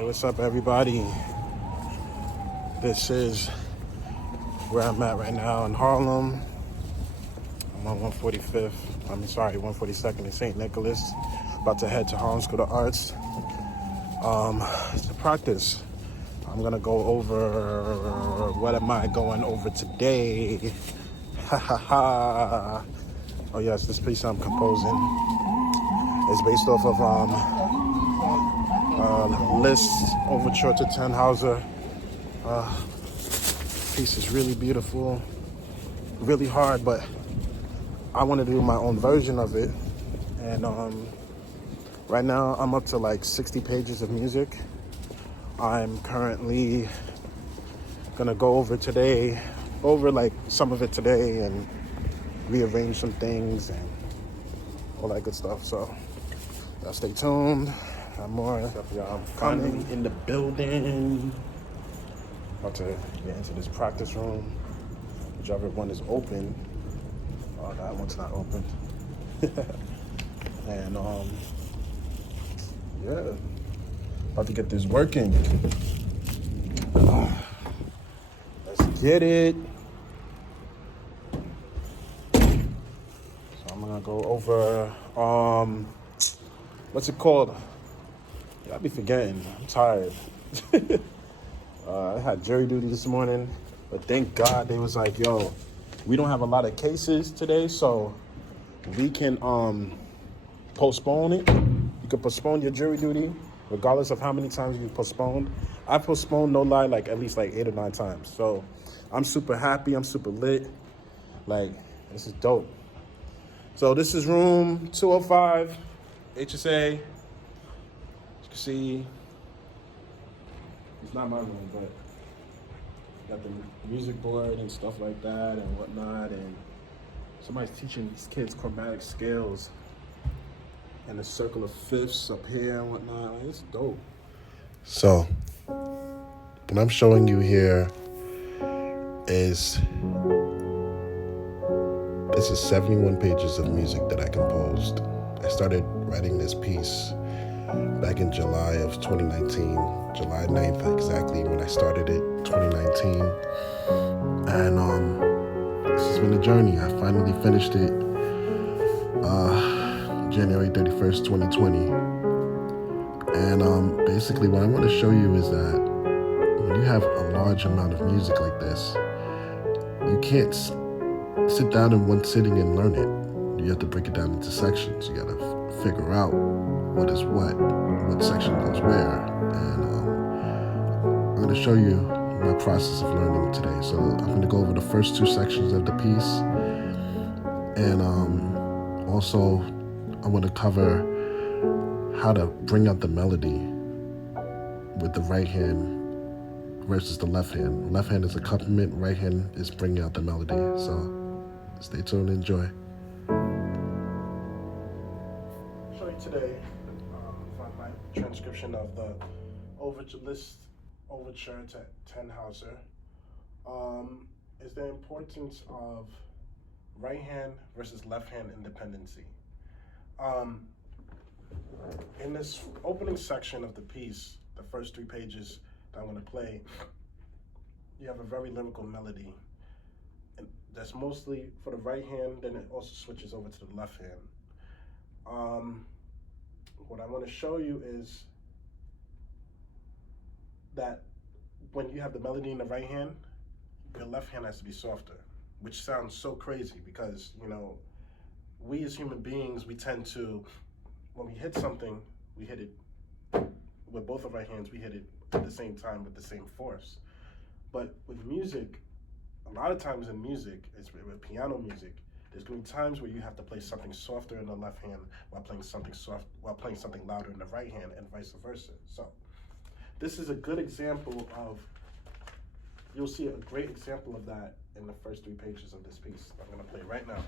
Hey, what's up, everybody? This is where I'm at right now in Harlem. I'm on 142nd in St. Nicholas. About to head to Harlem School of Arts. It's a practice. I'm gonna go over what am I going over today? Ha ha ha! Oh yes, this piece I'm composing is based off of Liszts Overture to Tannhaüser. Piece is really beautiful, really hard, but I want to do my own version of it. And right now I'm up to like 60 pages of music. I'm currently gonna go over like some of it today and rearrange some things and all that good stuff. So y'all stay tuned. Got more stuff, y'all. I'm coming in the building. About to get into this practice room. Whichever one is open. Oh, that one's not open. And yeah, about to get this working. Let's get it. So I'm gonna go over what's it called? Yeah, I be forgetting. I'm tired. I had jury duty this morning, but thank God they was like, yo, we don't have a lot of cases today, so we can postpone it. You can postpone your jury duty regardless of how many times you postponed. I postponed, no lie, like at least like 8 or 9 times. So I'm super happy, I'm super lit. Like, this is dope. So this is room 205, HSA. As you can see, it's not my room, but got the music board and stuff like that and whatnot, and somebody's teaching these kids chromatic scales and a circle of fifths up here and whatnot. Like, it's dope. So, what I'm showing you here is this is 71 pages of music that I composed. I started writing this piece back in July of 2019, July 9th exactly when I started it, 2019. And this has been a journey. I finally finished it January 31st, 2020. And basically what I want to show you is that when you have a large amount of music like this, you can't sit down in one sitting and learn it. You have to break it down into sections. You got to figure out what is what section goes where. And I'm going to show you my process of learning today. So I'm going to go over the first 2 sections of the piece. And also I want to cover how to bring out the melody with the right hand versus the left hand. Left hand is accompaniment, right hand is bringing out the melody. So stay tuned and enjoy. I'll show you today my transcription of the Liszts Overture to Tannhaüser. Is the importance of right hand versus left hand independency. In this opening section of the piece, the first 3 pages that I'm going to play, you have a very lyrical melody. And that's mostly for the right hand, then it also switches over to the left hand. What I want to show you is that when you have the melody in the right hand, your left hand has to be softer, which sounds so crazy because, you know, we as human beings, we tend to, when we hit something, we hit it with both of our hands, we hit it at the same time with the same force. But with music, a lot of times in music, with piano music, there's going to be times where you have to play something softer in the left hand while playing something louder in the right hand, and vice versa. So this is a good example of, you'll see a great example of that in the first 3 pages of this piece I'm going to play right now.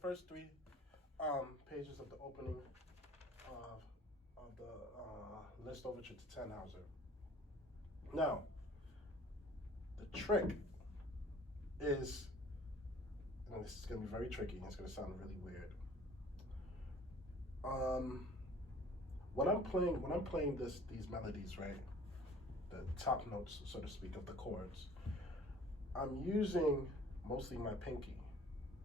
first three pages of the opening of the Liszt Overture to Tannhaüser. Now, the trick is, and this is going to be very tricky, and it's going to sound really weird. When I'm playing these melodies, right, the top notes, so to speak, of the chords, I'm using mostly my pinky.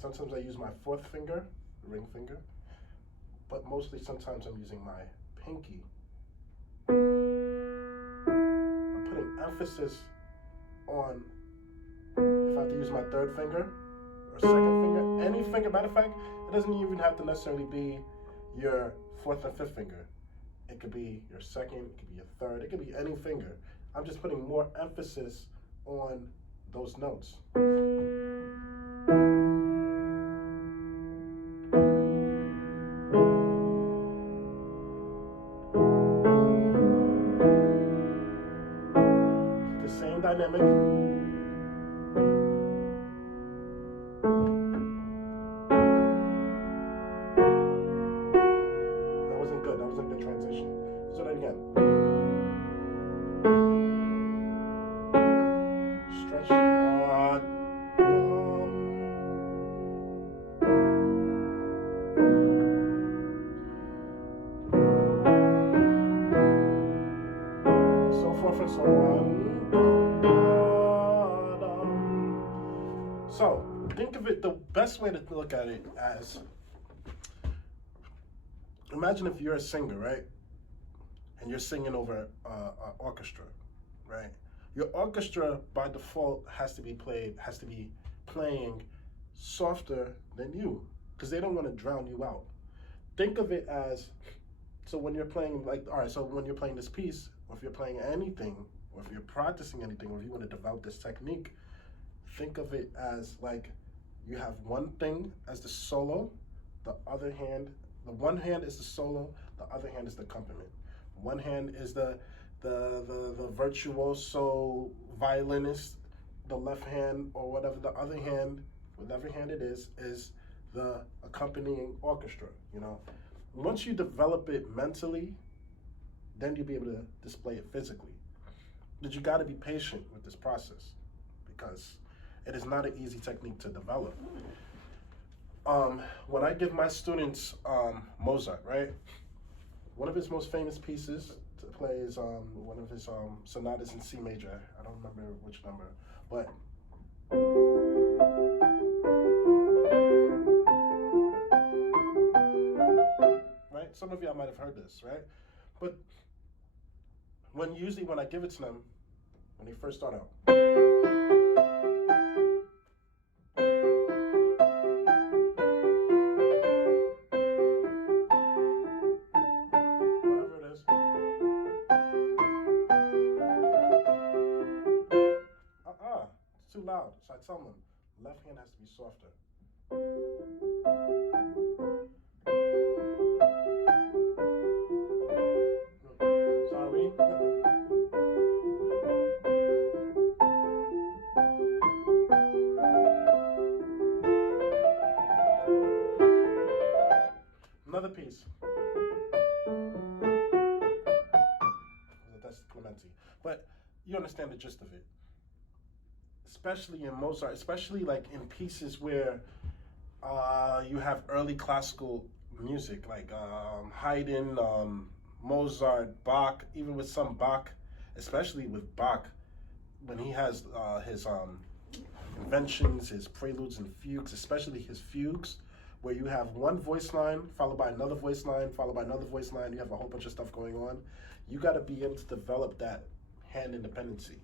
Sometimes I use my fourth finger, ring finger, but mostly sometimes I'm using my pinky. I'm putting emphasis on, if I have to use my third finger or second finger, any finger. Matter of fact, it doesn't even have to necessarily be your fourth or fifth finger. It could be your second, it could be your third, it could be any finger. I'm just putting more emphasis on those notes. The same dynamic. That wasn't good. That wasn't a good transition. Let's do that again. Stretch. So forth and so on. So think of it, the best way to look at it as, imagine if you're a singer, right? And you're singing over an orchestra, right? Your orchestra by default has to be playing softer than you, because they don't want to drown you out. Think of it as, so when you're playing, like, all right, so when you're playing this piece, or if you're playing anything, or if you're practicing anything, or if you want to develop this technique, think of it as like you have one thing as the solo, the one hand is the solo, the other hand is the accompaniment. One hand is the virtuoso violinist, the left hand or whatever, the other hand, whatever hand it is the accompanying orchestra, you know. Once you develop it mentally, then you'll be able to display it physically. But you got to be patient with this process, because it is not an easy technique to develop. When I give my students Mozart, right? One of his most famous pieces to play is one of his sonatas in C major. I don't remember which number, but right? Some of y'all might have heard this, right? But usually when I give it to them, when they first start out, it's too loud. So I tell them, left hand has to be softer. Sorry. Another piece. That's Clementi. But you understand the gist of it. Especially in Mozart, especially like in pieces where you have early classical music, like Haydn, Mozart, Bach, even with some Bach, especially with Bach, when he has his inventions, his preludes and fugues, especially his fugues, where you have one voice line followed by another voice line, followed by another voice line, you have a whole bunch of stuff going on. You got to be able to develop that hand independency,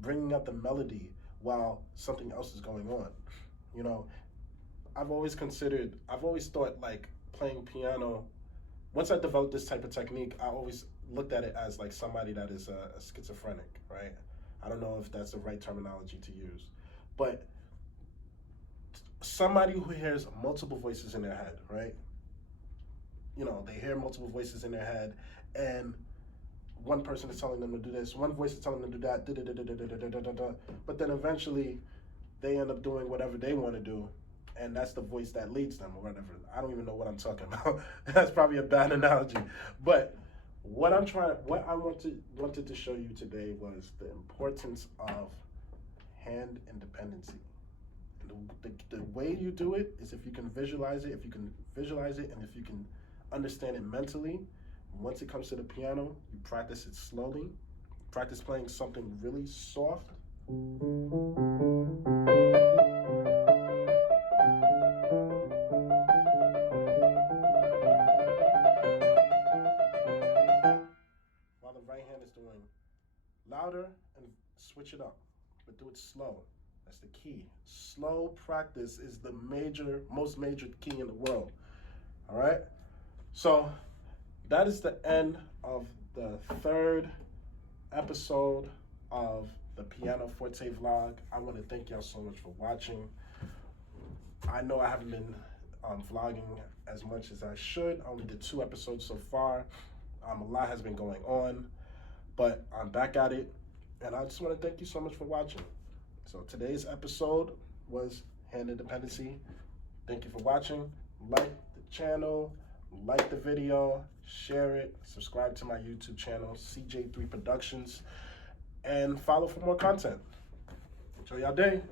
bringing out the melody while something else is going on. You know, I've always thought like playing piano, once I developed this type of technique, I always looked at it as like somebody that is a schizophrenic, right? I don't know if that's the right terminology to use, but somebody who hears multiple voices in their head, right? You know, they hear multiple voices in their head, and one person is telling them to do this, one voice is telling them to do that, but then eventually they end up doing whatever they want to do, and that's the voice that leads them or whatever. I don't even know what I'm talking about. That's probably a bad analogy. But what I wanted to show you today was the importance of hand independency. The way you do it is if you can visualize it, and if you can understand it mentally. Once it comes to the piano, you practice it slowly. Practice playing something really soft. While the right hand is doing louder, and switch it up, but do it slow. That's the key. Slow practice is the most major key in the world. All right? So that is the end of the third episode of the Piano Forte vlog. I want to thank y'all so much for watching. I know I haven't been vlogging as much as I should. I only did 2 episodes so far. A lot has been going on, but I'm back at it, and I just want to thank you so much for watching. So today's episode was hand independency. Thank you for watching. Like the channel, like the video, share it, subscribe to my YouTube channel, CJ3 Productions, and follow for more content. Enjoy y'all day.